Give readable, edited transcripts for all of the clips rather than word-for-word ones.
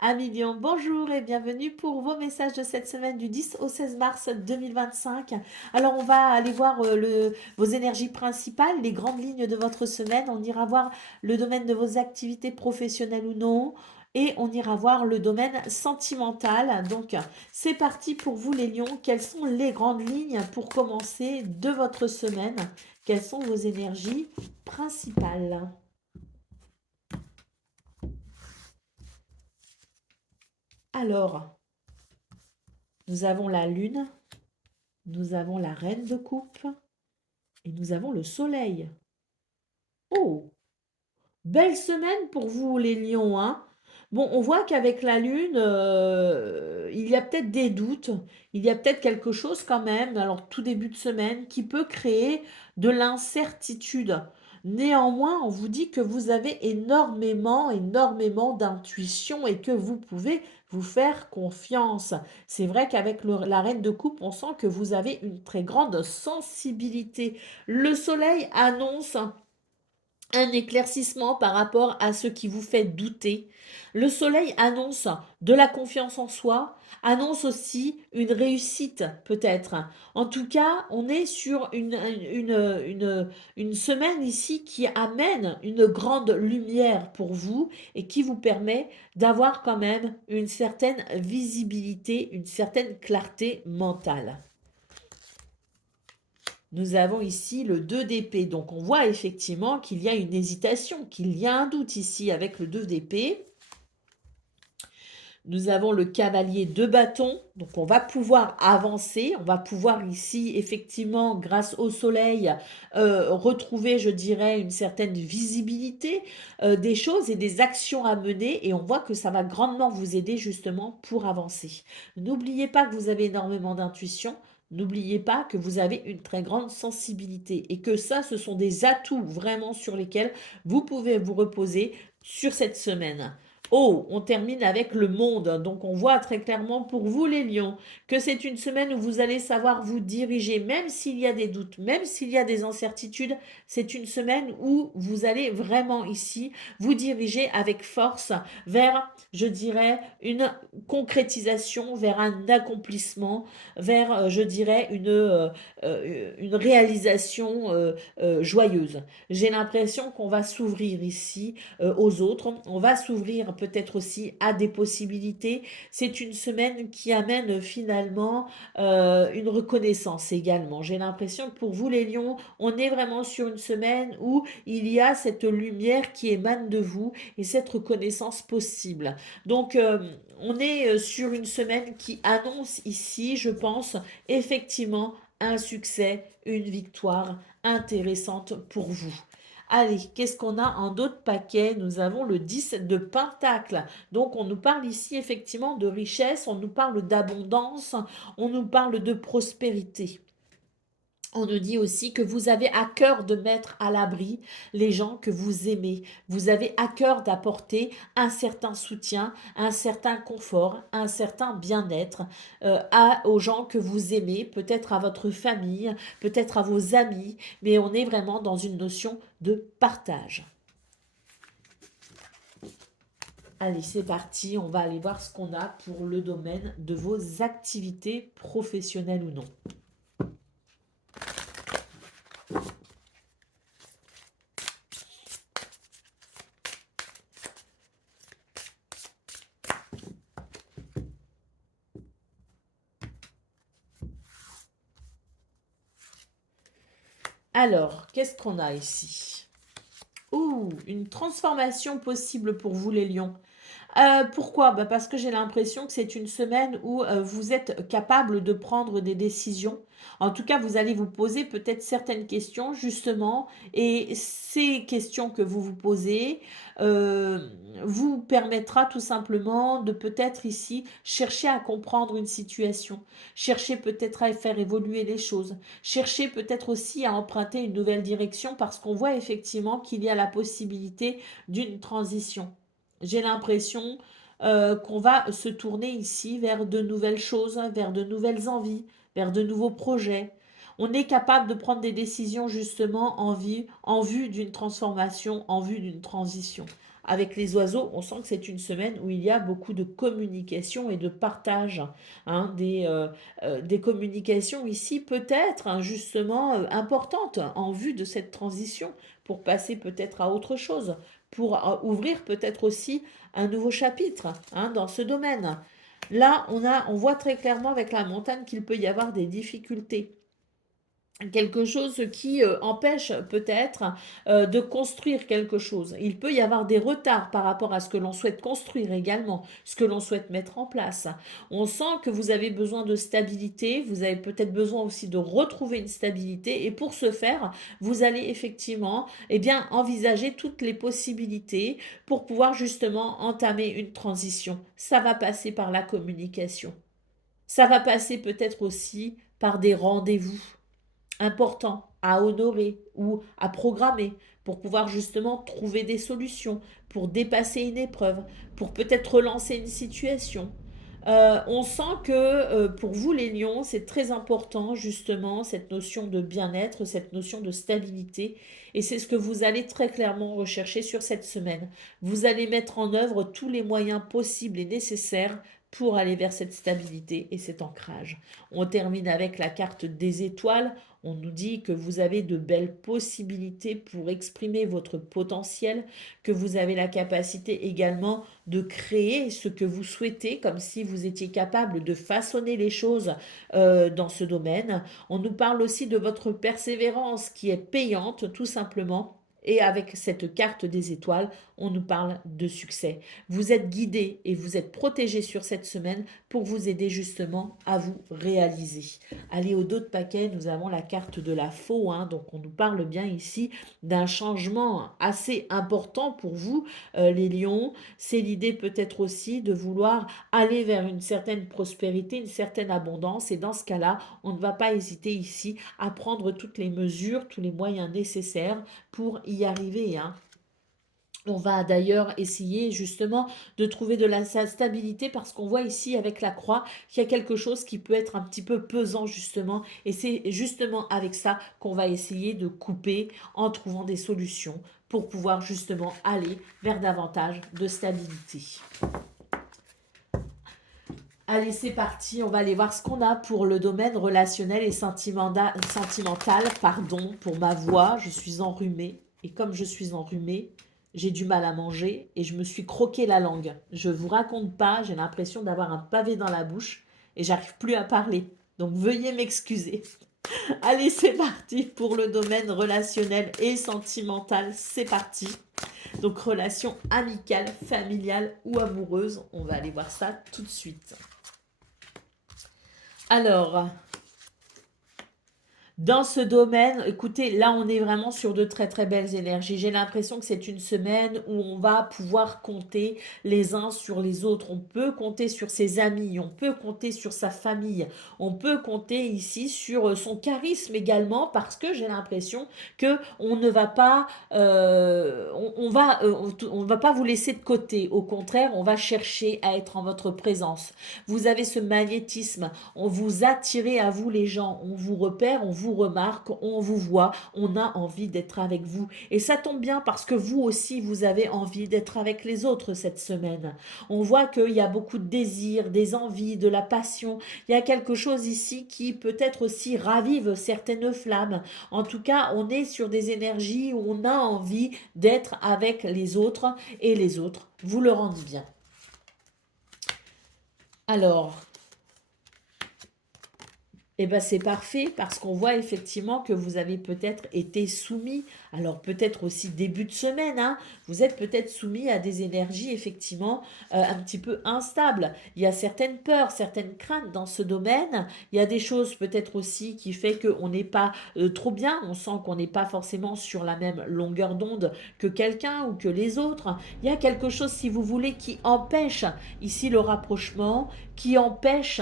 Amis Lion, bonjour et bienvenue pour vos messages de cette semaine du 10 au 16 mars 2025. Alors on va aller voir vos énergies principales, les grandes lignes de votre semaine. On ira voir le domaine de vos activités professionnelles ou non. Et on ira voir le domaine sentimental. Donc c'est parti pour vous les lions. Quelles sont les grandes lignes pour commencer de votre semaine? Quelles sont vos énergies principales? Alors, nous avons la lune. Nous avons la reine de coupe et nous avons le soleil. Oh, belle semaine pour vous les lions, hein. Bon, on voit qu'avec la lune, il y a peut-être des doutes, il y a peut-être quelque chose quand même, alors tout début de semaine, qui peut créer de l'incertitude. Néanmoins, on vous dit que vous avez énormément d'intuition et que vous pouvez vous faire confiance. C'est vrai qu'avec la reine de coupe, on sent que vous avez une très grande sensibilité. Le soleil annonce un éclaircissement par rapport à ce qui vous fait douter. Le soleil annonce de la confiance en soi, annonce aussi une réussite peut-être. En tout cas, on est sur une semaine ici qui amène une grande lumière pour vous et qui vous permet d'avoir quand même une certaine visibilité, une certaine clarté mentale. Nous avons ici le 2 d'épée. Donc on voit effectivement qu'il y a une hésitation, qu'il y a un doute ici avec le 2 d'épée. Nous avons le cavalier de bâton. Donc on va pouvoir avancer. On va pouvoir ici effectivement grâce au soleil retrouver je dirais une certaine visibilité des choses et des actions à mener. Et on voit que ça va grandement vous aider justement pour avancer. N'oubliez pas que vous avez énormément d'intuition. N'oubliez pas que vous avez une très grande sensibilité et que ça, ce sont des atouts vraiment sur lesquels vous pouvez vous reposer sur cette semaine. Oh, on termine avec le monde. Donc on voit très clairement pour vous les lions que c'est une semaine où vous allez savoir vous diriger, même s'il y a des doutes, même s'il y a des incertitudes. C'est une semaine où vous allez vraiment ici vous diriger avec force vers, je dirais, une concrétisation, vers un accomplissement, vers, je dirais, une réalisation joyeuse. J'ai l'impression qu'on va s'ouvrir ici aux autres. On va s'ouvrir peut-être aussi à des possibilités. C'est une semaine qui amène finalement une reconnaissance également. J'ai l'impression que pour vous les lions, on est vraiment sur une semaine où il y a cette lumière qui émane de vous et cette reconnaissance possible. Donc on est sur une semaine qui annonce ici, je pense, effectivement un succès, une victoire intéressante pour vous. Allez, qu'est-ce qu'on a en d'autres paquets? Nous avons le 10 de Pentacle. Donc, on nous parle ici effectivement de richesse, on nous parle d'abondance, on nous parle de prospérité. On nous dit aussi que vous avez à cœur de mettre à l'abri les gens que vous aimez. Vous avez à cœur d'apporter un certain soutien, un certain confort, un certain bien-être aux gens que vous aimez, peut-être à votre famille, peut-être à vos amis, mais on est vraiment dans une notion de partage. Allez, c'est parti, on va aller voir ce qu'on a pour le domaine de vos activités professionnelles ou non. Alors, qu'est-ce qu'on a ici? Ouh, une transformation possible pour vous les lions. Pourquoi? Bah, parce que j'ai l'impression que c'est une semaine où vous êtes capable de prendre des décisions. En tout cas, vous allez vous poser peut-être certaines questions, justement, et ces questions que vous vous posez euh, vous permettra tout simplement de peut-être ici chercher à comprendre une situation, chercher peut-être à faire évoluer les choses, chercher peut-être aussi à emprunter une nouvelle direction parce qu'on voit effectivement qu'il y a la possibilité d'une transition. J'ai l'impression qu'on va se tourner ici vers de nouvelles choses, vers de nouvelles envies, vers de nouveaux projets. On est capable de prendre des décisions justement en vue d'une transformation, en vue d'une transition. avec les oiseaux, on sent que c'est une semaine où il y a beaucoup de communication et de partage, hein, des communications ici peut-être hein, justement importantes en vue de cette transition pour passer peut-être à autre chose, pour ouvrir peut-être aussi un nouveau chapitre hein, dans ce domaine. Là, on voit très clairement avec la montagne qu'il peut y avoir des difficultés, quelque chose qui empêche peut-être de construire quelque chose. Il peut y avoir des retards par rapport à ce que l'on souhaite construire également, ce que l'on souhaite mettre en place. On sent que vous avez besoin de stabilité, vous avez peut-être besoin aussi de retrouver une stabilité et pour ce faire, vous allez effectivement eh bien, envisager toutes les possibilités pour pouvoir justement entamer une transition. Ça va passer par la communication. Ça va passer peut-être aussi par des rendez-vous important à honorer ou à programmer pour pouvoir justement trouver des solutions, pour dépasser une épreuve, pour peut-être relancer une situation. On sent que pour vous les lions, c'est très important justement cette notion de bien-être, cette notion de stabilité et c'est ce que vous allez très clairement rechercher sur cette semaine. Vous allez mettre en œuvre tous les moyens possibles et nécessaires pour aller vers cette stabilité et cet ancrage. On termine avec la carte des étoiles. On nous dit que vous avez de belles possibilités pour exprimer votre potentiel, que vous avez la capacité également de créer ce que vous souhaitez, comme si vous étiez capable de façonner les choses dans ce domaine. On nous parle aussi de votre persévérance qui est payante, tout simplement. Et avec cette carte des étoiles, on nous parle de succès. Vous êtes guidé et vous êtes protégé sur cette semaine pour vous aider justement à vous réaliser. Allez, au dos de paquet, nous avons la carte de la faux, hein, donc on nous parle bien ici d'un changement assez important pour vous, les lions. C'est l'idée peut-être aussi de vouloir aller vers une certaine prospérité, une certaine abondance, et dans ce cas-là, on ne va pas hésiter ici à prendre toutes les mesures, tous les moyens nécessaires pour y arriver, hein. On va d'ailleurs essayer justement de trouver de la stabilité parce qu'on voit ici avec la croix qu'il y a quelque chose qui peut être un petit peu pesant justement et c'est justement avec ça qu'on va essayer de couper en trouvant des solutions pour pouvoir justement aller vers davantage de stabilité. Allez, c'est parti, on va aller voir ce qu'on a pour le domaine relationnel et sentimental, pardon, pour ma voix, je suis enrhumée et comme je suis enrhumée, j'ai du mal à manger et je me suis croqué la langue. Je vous raconte pas, j'ai l'impression d'avoir un pavé dans la bouche et j'arrive plus à parler. Donc veuillez m'excuser. Allez, c'est parti pour le domaine relationnel et sentimental. C'est parti. Donc relation amicale, familiale ou amoureuse. On va aller voir ça tout de suite. Alors, dans ce domaine, écoutez, là on est vraiment sur de très très belles énergies. J'ai l'impression que c'est une semaine où on va pouvoir compter les uns sur les autres. On peut compter sur ses amis, on peut compter sur sa famille, on peut compter ici sur son charisme également parce que j'ai l'impression que on ne va pas, on va pas vous laisser de côté. Au contraire, on va chercher à être en votre présence. Vous avez ce magnétisme, on vous attire à vous les gens, on vous repère, on vous remarque, on vous voit, on a envie d'être avec vous. Et ça tombe bien parce que vous aussi, vous avez envie d'être avec les autres cette semaine. On voit qu'il y a beaucoup de désirs, des envies, de la passion. Il y a quelque chose ici qui peut-être aussi ravive certaines flammes. En tout cas, on est sur des énergies où on a envie d'être avec les autres et les autres vous le rendent bien. Alors, eh ben c'est parfait parce qu'on voit effectivement que vous avez peut-être été soumis, alors peut-être aussi début de semaine, hein, vous êtes peut-être soumis à des énergies effectivement un petit peu instables. Il y a certaines peurs, certaines craintes dans ce domaine. Il y a des choses peut-être aussi qui fait qu'on n'est pas trop bien, on sent qu'on n'est pas forcément sur la même longueur d'onde que quelqu'un ou que les autres. Il y a quelque chose, si vous voulez, qui empêche ici le rapprochement, qui empêche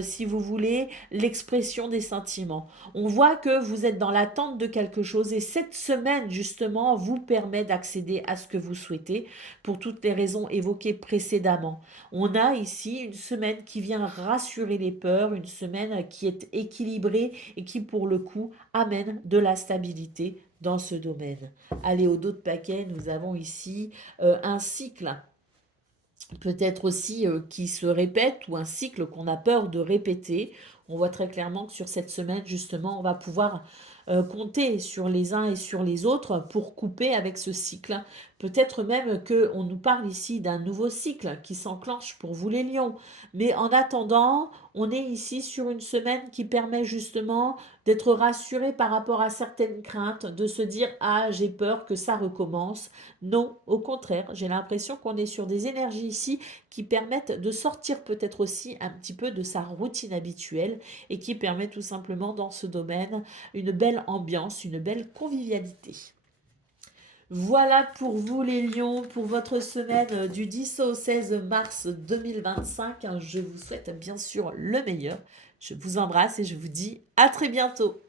si vous voulez, l'expression des sentiments. On voit que vous êtes dans l'attente de quelque chose et cette semaine, justement, vous permet d'accéder à ce que vous souhaitez pour toutes les raisons évoquées précédemment. On a ici une semaine qui vient rassurer les peurs, une semaine qui est équilibrée et qui, pour le coup, amène de la stabilité dans ce domaine. Allez, au dos de paquet, nous avons ici un cycle peut-être aussi qui se répète ou un cycle qu'on a peur de répéter. On voit très clairement que sur cette semaine, justement, on va pouvoir compter sur les uns et sur les autres pour couper avec ce cycle. Peut-être même qu'on nous parle ici d'un nouveau cycle qui s'enclenche pour vous les lions. Mais en attendant, on est ici sur une semaine qui permet justement d'être rassuré par rapport à certaines craintes, de se dire ah j'ai peur que ça recommence. Non, au contraire, j'ai l'impression qu'on est sur des énergies ici qui permettent de sortir peut-être aussi un petit peu de sa routine habituelle et qui permet tout simplement dans ce domaine une belle ambiance, une belle convivialité. Voilà pour vous les lions, pour votre semaine du 10 au 16 mars 2025. Je vous souhaite bien sûr le meilleur. Je vous embrasse et je vous dis à très bientôt.